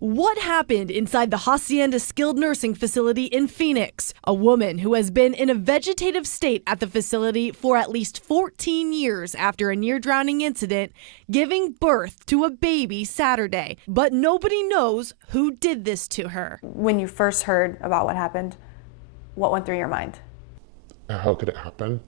What happened inside the Hacienda skilled nursing facility in Phoenix? A woman who has been in a vegetative state at the facility for at least 14 years after a near-drowning incident, giving birth to a baby Saturday. But nobody knows who did this to her. When you first heard about what happened, what went through your mind? How could it happen?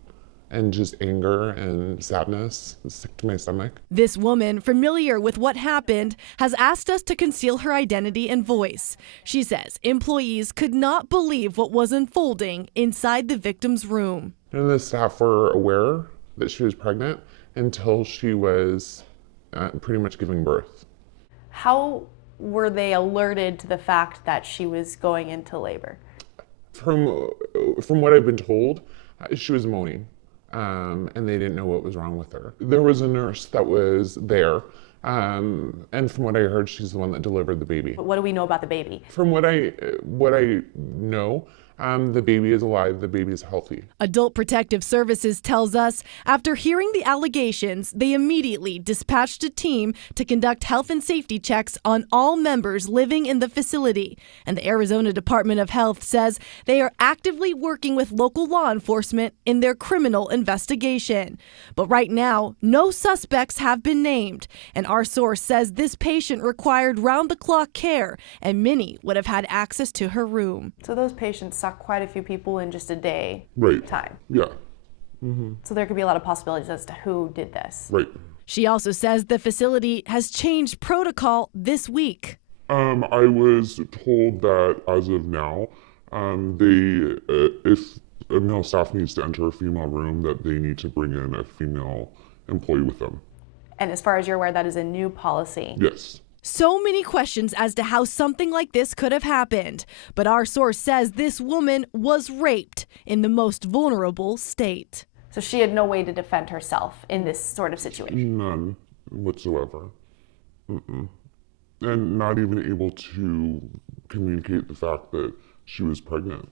And just anger and sadness, sick to my stomach. This woman, familiar with what happened, has asked us to conceal her identity and voice. She says employees could not believe what was unfolding inside the victim's room. And the staff were aware that she was pregnant until she was pretty much giving birth. How were they alerted to the fact that she was going into labor? From what I've been told, she was moaning. And they didn't know what was wrong with her. There was a nurse that was there, and from what I heard, she's the one that delivered the baby. What do we know about the baby? From what I know, the baby is alive, the baby is healthy. Adult Protective Services tells us after hearing the allegations, they immediately dispatched a team to conduct health and safety checks on all members living in the facility. And the Arizona Department of Health says they are actively working with local law enforcement in their criminal investigation. But right now, no suspects have been named. And our source says this patient required round-the-clock care, and many would have had access to her room. So those patients saw quite a few people in just a day time. Yeah. So there could be a lot of possibilities as to who did this. Right. She also says the facility has changed protocol this week. I was told that as of now, if a male staff needs to enter a female room, that they need to bring in a female employee with them. And as far as you're aware, that is a new policy. Yes. So many questions as to how something like this could have happened. But our source says this woman was raped in the most vulnerable state. So she had no way to defend herself in this sort of situation? None whatsoever. And not even able to communicate the fact that she was pregnant.